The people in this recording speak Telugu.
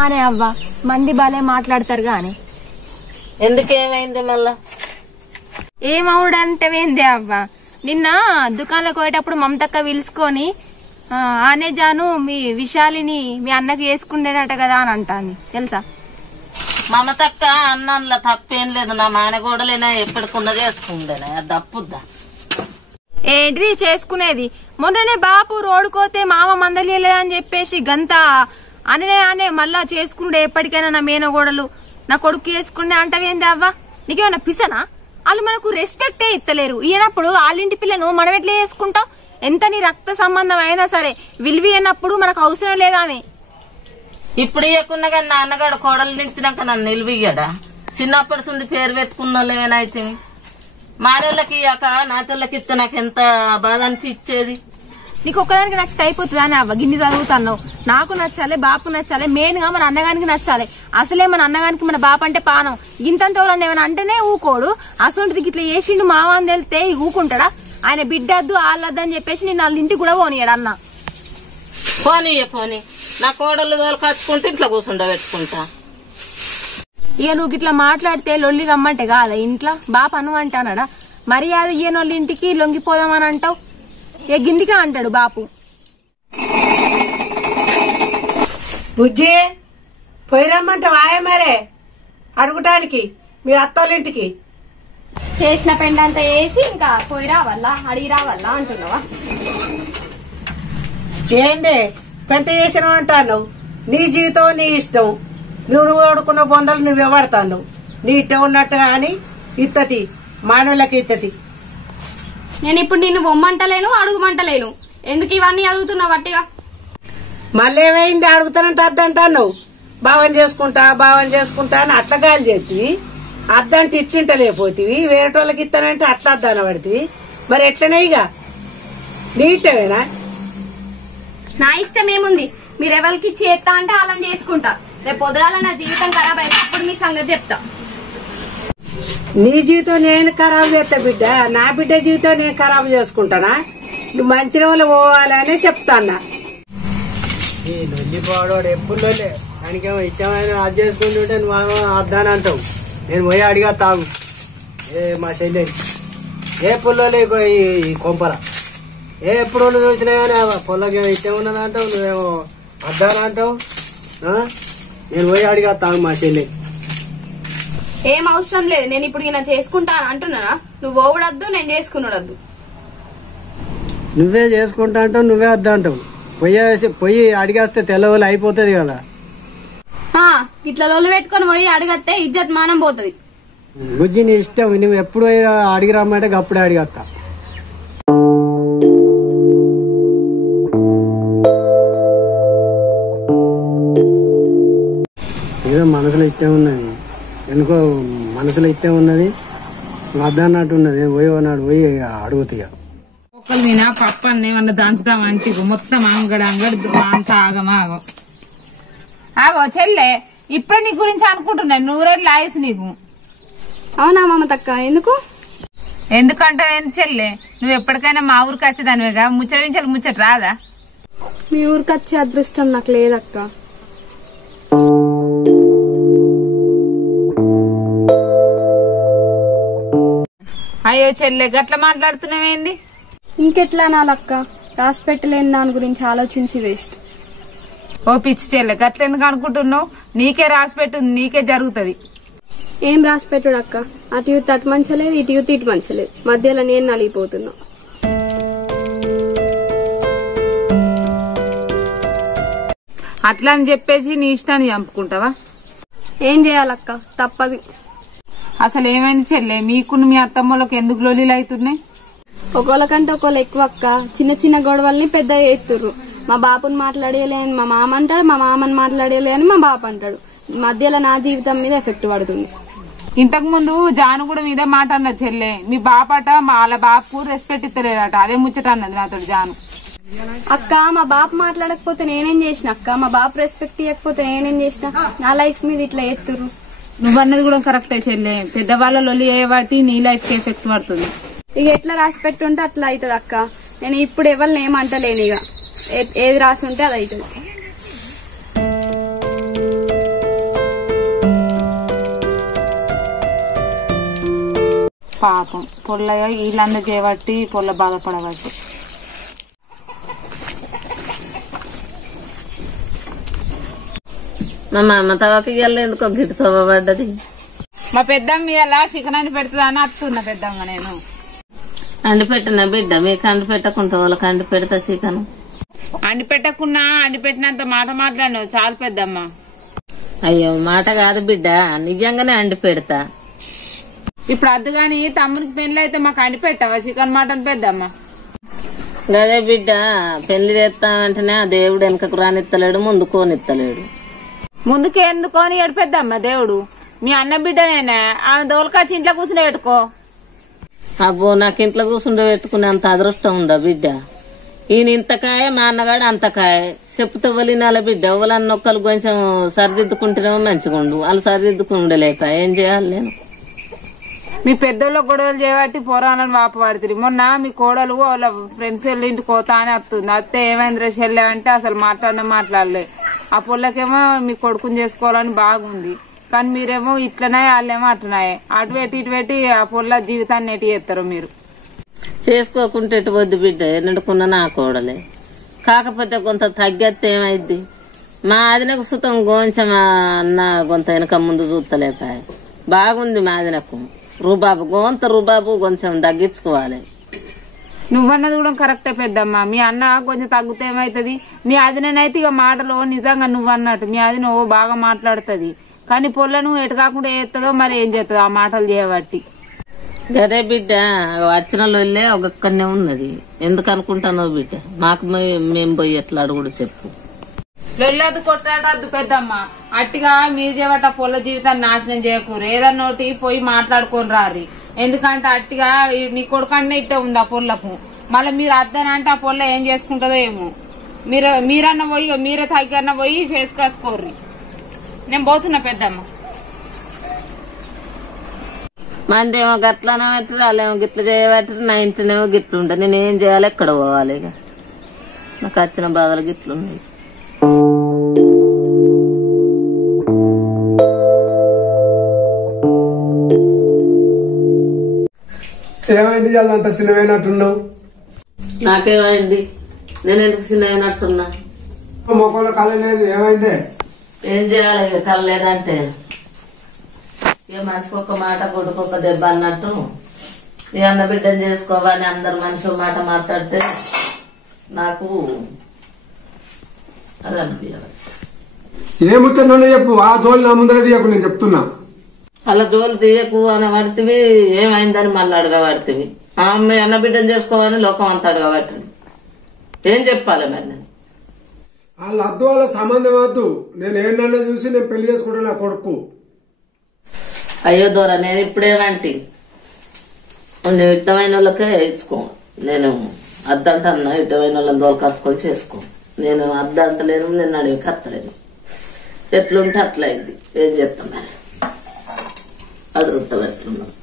అనే అవ్వ మంది బాలే మాట్లాడతారు గాని ఎందుకేమైంది మళ్ళా? ఏమవుడంటేందే అవ్వ, నిన్న దుకాణంలోకి పోయేటప్పుడు మమతక్క పిలుచుకొని ఆనే జాను మీ విశాలిని మీ అన్నకి వేసుకుండేనట కదా అని అంటాంది తెలుసా? మమతక్క అన్నంలో తప్పేం లేదు, నా మానగోడలేనా ఎప్పటికున్నా చేసుకుండేనా, అది తప్పుద్దా? ఏంటిది చేసుకునేది? మొన్ననే బాపు రోడ్డుకోతే మామ మందలేదని చెప్పేసి గంత అనే మళ్ళా చేసుకున్నాడు. ఎప్పటికైనా నా మేనగోడలు నా కొడుకు చేసుకుండే అంటవేంది అవ్వ? నీకేమన్నా పిసనా? వాళ్ళు మనకు రెస్పెక్టే ఇస్తలేరు. ఈయనప్పుడు వాళ్ళింటి పిల్లను మనం ఎట్లా చేసుకుంటాం? ఎంత నీ రక్త సంబంధం అయినా సరే విలువ అయినప్పుడు మనకు అవసరం లేదామే. ఇప్పుడు ఇవ్వకున్నా కానీ నాన్నగాడు కోడలు నిలిచినాక నన్ను నిలువయ్యాడా? చిన్నప్పటి నుండి పేరు పెట్టుకున్న వాళ్ళు ఏమైనా మానవులకి ఇయ్యాక నాతోళ్ళకి ఇస్తే నాకు ఎంత బాధ అనిపించేది. నీకు ఒక్కదానికి నచ్చితే అయిపోతుంది అని అవ్వ, గిన్ని చదువుతున్నావు. నాకు నచ్చాలి, బాపు నచ్చాలి, మెయిన్ గా మన అన్నగానికి నచ్చాలి. అసలే మన అన్నగానికి మన బాపు అంటే పానం. గింతంత ఎవరన్నా ఏమైనా అంటేనే ఊకోడు. అసలు ఇట్లా చేసిండు మామ అని తెలితే ఊకుంటాడా? ఆయన బిడ్డద్దు ఆళ్ళద్దు అని చెప్పేసి నేను వాళ్ళ ఇంటికి కూడా పోనీయాడు అన్న. పోనీ నా కోడలు దోలు కట్టుకుంటే ఇట్లా కూర్చుండా పెట్టుకుంటా. ఇక నువ్వు ఇట్లా మాట్లాడితే లొల్లి గమ్మంటే కాదా ఇంట్లో? బాపు అను అంటానడా? మర్యాద ఈయనోళ్ళ ఇంటికి లొంగిపోదామని అంటావు. ఏ గిందిగా అంటాడు బాపు. బుజ్జి పోయి రమ్మంటే వాయ మరే అడుగుటానికి మీ అత్తోళ్ళింటికి. చేసిన పెండంతా వేసి ఇంకా పోయి రావాలా అడిగి రావాలా అంటున్నావా? ఏందే పెంట చేసిన అంటాను? నీ జీవితం నీ ఇష్టం. నువ్వు ఓడుకున్న బొందలు నువ్వే పడతాను. నీ ఇష్టం ఉన్నట్టు కానీ ఇత్తతి మానవులకి ఇత్తతి. నేను ఇప్పుడు నిన్ను బొమ్మంటలేను, అడుగుమంటలేను. ఎందుకు ఇవన్నీ అడుగుతున్నావు గట్టిగా? మళ్ళీ ఏమైంది అడుగుతానంటే అద్దంటాను. భావం చేసుకుంటా అని అట్లా గాలి చేతివి. అద్దంటే ఇట్లింట లేకపోతివి. వేరేటోళ్ళకి ఇస్తానంటే అట్లా అద్దాన పడుతుంది. మరి ఎట్లనే ఇక నీ ఇష్టమేనా? నా ఇష్టం ఏముంది? మీరు ఎవరికి చేస్తా అంటే అలా చేసుకుంటా. రేపు పొద్దుగాల నా జీవితం ఖరాబ్ అయితే అప్పుడు మీ సంగతి చెప్తా. నీ జీవితం నేను ఖరాబు చేస్తా బిడ్డ. నా బిడ్డ జీవితం నేను ఖరాబు చేసుకుంటానా? నువ్వు మంచి రోజులు పోవాలనే చెప్తాన్నా. లొల్లిపోవాడు ఎప్పుడు దానికేమో ఇచ్చామని అది చేసుకుంటుంటే నువ్వు అద్దాని అంటావు. నేను పోయి అడిగా తాగు మా చెల్లె ఏ పుల్లోలే ఈ కొంపల ఎప్పుడు చూసినా కానీ పొల్లకేమో ఇష్టం ఉన్నది అంటావు, నువ్వేమో అద్దాని అంటావు. నేను పోయి అడిగా తాగు మా చెల్లె. ఏం అవసరం లేదు. నేను ఇప్పుడు ఈయన చేసుకుంటాను అంటున్నానా? నువ్వు ఓవడద్దు, నేను చేసుకున్నాడద్దు. నువ్వే చేసుకుంటా అంటావు, నువ్వే అద్దా అంటావు. పొయ్యి అడిగేస్తే తెల్లవాళ్ళు అయిపోతుంది కదా. ఇట్లా లొల్లు పెట్టుకుని పోయి అడిగస్తే ఇజ్జత్ మానం పోతుంది. బుజ్జి నీ ఇష్టం. నువ్వు ఎప్పుడు అడిగి రమ్మంటే అప్పుడే అడిగేస్తా. ఏదో మనసులో ఇష్టం ఉన్నది, ఎందుకో మనసులో ఇష్టం ఉన్నది. వద్దన్నట్టు ఉన్నది. పోయి అన్నాడు పోయి అడుగుతాయి. ఒక్కరు తినా పప్పు అన్న ఏమన్నా దంచుతామంటే మొత్తం అంగడి అంత ఆగమాగం. ఆగో చెల్లె, ఇప్పుడు నీ గురించి అనుకుంటున్నాను. నూరేళ్ళు ఆయుసు నీకు. అవునా మమతక్క? ఎందుకు? ఎందుకంటే ఏంది చెల్లె, నువ్వు ఎప్పటికైనా మా ఊరికి వచ్చేదానివేగా. ముచ్చట రాదా? మీ ఊరికి వచ్చే అదృష్టం నాకు లేదక్క. అయ్యో చెల్లె, గట్ల మాట్లాడుతున్నావేంది? ఇంకెట్లా నాలక్క? రాసి పెట్టలేని దాని గురించి ఆలోచించి వేస్ట్. ఓ పిచ్చి చెల్లె, గట్ల ఎందుకు అనుకుంటున్నావు? నీకే రాసి పెట్టుంది, నీకే జరుగుతుంది. ఏం రాసి పెట్టుడు అక్క? అటు యూత్ అటు మంచలేదు, ఇటు యూత్ ఇటు మంచలేదు. మధ్యలో నేను నలిగిపోతున్నా. అట్లా అని చెప్పేసి నీ ఇష్టాన్ని చంపుకుంటావా? ఏం చేయాలక్క? తప్పదు. అసలు ఏమైంది చెల్లె, మీకు మీ అత్తమ్మలకు ఎందుకు లొల్లిలు అవుతున్నాయి? ఒకళ్ళకంటే ఒకళ్ళు ఎక్కువ అక్క. చిన్న చిన్న గొడవల్ని పెద్ద చేస్తుర్రు. మా బాపుని మాట్లాడేయలే అని మా మామ అంటాడు, మా మామని మాట్లాడేయలే అని మా బాపు అంటాడు. మధ్యలో నా జీవితం మీద ఎఫెక్ట్ పడుతుంది. ఇంతకు ముందు జాను కూడా మీదే మాట అన్నది చెల్లె. మీ బాపట వాళ్ళ బాపు రెస్పెక్ట్ ఇస్తలేరట. అదే ముచ్చట అన్నది నాతో జాను. అక్క మా బాపు మాట్లాడకపోతే నేనేం చేసిన అక్క? మా బాపు రెస్పెక్ట్ ఇవ్వకపోతే నేనేం చేసిన? నా లైఫ్ మీద ఇట్లా ఎత్తురు. నువ్వన్నది కూడా కరెక్టే చెల్లె. పెద్దవాళ్ళ లొల్లి అయ్యేవాటి నీ లైఫ్ కి ఎఫెక్ట్ పడుతుంది. ఇక ఎట్లా రాసి పెట్టుంటే అట్లా అవుతుంది అక్క. నేను ఇప్పుడు ఎవరిని ఏమంటలేను. ఇక ఏది రాసి ఉంటే అది అవుతుంది. పాపం పొల్లగా వీళ్ళందరూ చేయబట్టి పొల్ల బాధపడబట్టి. మా అమ్మ తవకి ఇయ్యాలి ఎందుకో గిట్టు తవ్వబడ్డది. మా పెద్దమ్మ ఇలా చికెన్ అని పెడుతుందా అని అత్తున్నా పెద్దమ్మ. నేను అండి పెట్టిన బిడ్డ మీకు అండి పెట్టకుండా వాళ్ళకి అండి పెడతా చికెన్. అండి పెట్టకున్నా అండి పెట్టినంత మాట మాట్లాడు చాలు పెద్దమ్మ. అయ్యో మాట కాదు బిడ్డ, నిజంగానే అండి పెడతా. ఇప్పుడు అద్దు గాని తమ్ముడికి పెళ్లి అయితే మాకు అండి పెట్టావా చికెన్ మటన్ పెద్దమ్మ? గదే బిడ్డ, పెళ్లి చేస్తామంటేనే ఆ దేవుడు వెనకకు రానిత్తలేడు, ముందు కోనిత్తలేడు. ముందుకే ఎందుకోని ఏడు పెద్దమ్మ దేవుడు? మీ అన్న బిడ్డనేనా, ఆమె దోలకాచి ఇంట్లో కూర్చుని పెట్టుకో. అబ్బో నాకు ఇంట్లో కూర్చుండే పెట్టుకునే అంత అదృష్టం ఉందా బిడ్డ? ఈయన ఇంతకాయ మా అన్నగాడు అంతకాయ చెప్పుతో వలినాల బిడ్డ. ఎవరన్నా ఒక్కరు కొంచెం సరిదిద్దుకుంటేనేమో మంచిగుండు, వాళ్ళు సరిదిద్దుకుండలేక ఏం చేయాలి నేను? మీ పెద్దోళ్ళ గొడవలు చేయబట్టి పోరాలని వాపబడుతుంది. మొన్న మీ కోడలు వాళ్ళ ఫ్రెండ్స్ వాళ్ళ ఇంటికి పోతా అని వస్తుంది. అత్తే ఏమైందిరా చెల్లె అంటే అసలు మాట్లాడలే. ఆ పొల్లకేమో మీ కొడుకుని చేసుకోవాలని బాగుంది, కానీ మీరేమో ఇట్లనే వాళ్ళేమో అట్లనాయే. అటు పెట్టి ఇటు పెట్టి ఆ పొల్ల జీవితాన్ని ఎటు చేస్తారు మీరు? చేసుకోకుంటే ఎటు వద్దు బిడ్డ, ఎన్నుకున్నా నా కోడలే. కాకపోతే కొంత తగ్గేస్తే ఏమైద్ది? మా ఆదినకు సుతం కొంచెం అన్న కొంత వెనక ముందు చూస్తలేపాయ. బాగుంది మా ఆదినకు రుబాబు, రుబాబు కొంచెం తగ్గించుకోవాలి. నువ్వన్నది కూడా కరెక్టే పెద్దమ్మ. మీ అన్న కొంచెం తగ్గితే ఏమైతుంది? మీ ఆదినైతే ఇక మాటలు నిజంగా నువ్వు అన్నట్టు మీ ఆదిన బాగా మాట్లాడుతుంది, కానీ పొల్లను ఎటు కాకుండా చేస్తుందో మరి ఏం చేస్తుందో ఆ మాటలు చేయబట్టి. గదే బిడ్డ, వచ్చిన లొల్లే ఒక్కనే ఉన్నది. ఎందుకు అనుకుంటానో బిడ్డ, మాకు మేము పోయి ఎట్లా అడుగుడు చెప్పు. లొల్లదు కొట్టాడద్దు పెద్దమ్మ. అట్టిగా మీరు చేయబట్ట పొల్ల జీవితాన్ని నాశనం చేయకూరు. ఏదన్నోటి పోయి మాట్లాడుకొని రారి. ఎందుకంటే అట్టిగా నీ కొడుకంటే ఇట్టే ఉంది ఆ పొల్లకు. మళ్ళీ మీరు అద్దనంటే ఆ పొల్ల ఏం చేసుకుంటుందో ఏమో. మీరన్న పోయి మీరే తగ్గన్న పోయి చేసుకొచ్చుకోర్రి. నేను పోతున్నా పెద్దమ్మ. మందేమో గట్లనే అవుతుంది, వాళ్ళేమో గిట్ల చేయబట్టి నా ఇంట్లోనేమో గిట్లు ఉంటుంది. నేను ఏం చేయాలి, ఎక్కడ పోవాలి? ఇక నాకు వచ్చిన బాధలు గిట్లున్నాయి. ఏమైంది అంత సినిమైనట్టున్నావు? నాకేమైంది? నేను ఎందుకు సిన్నైనట్టున్నా? మొక్కలో కలలేదు, ఏమైంది? ఏం చేయాలి? ఇక కలలేదంటే ఇక మనిషికి ఒక మాట కొడుకొక దెబ్బ అన్నట్టు నీ అన్న బిడ్డను చేసుకోవాలని అందరు మనిషి మాట మాట్లాడితే నాకు అది అనిపించాలి. ఏముచ్చండి చెప్పు, ఆ జోలి నా ముందర తీయకు, నేను చెప్తున్నా. అలా జోలు తీయకు అని పడితివి, ఏమైందని మళ్ళీ అడగబడితివి. మీ అన్న బిడ్డను చేసుకోవాలని లోకం అంతా అడగబట్టింది. ఏం చెప్పాలి మరి నేను? వాళ్ళ అద్దు వాళ్ళ సంబంధం వద్దు, నేను ఏంటన్నా చూసి నేను పెళ్లి చేసుకుంటా నా కొడుకు. అయ్యో దూర, నేను ఇప్పుడేమంటి నువ్వు ఇష్టమైన వాళ్ళకే ఇచ్చుకో. నేను అద్దంటన్నా ఇష్టమైన వాళ్ళని దోలకచ్చుకొని చేసుకో. నేను అద్దంటలేను, నేను అడిగి కత్తలేను. ఎట్లుంటే అట్లా అయింది, ఏం చెప్తున్నా అది రొట్టెలు ఎట్లున్నాను.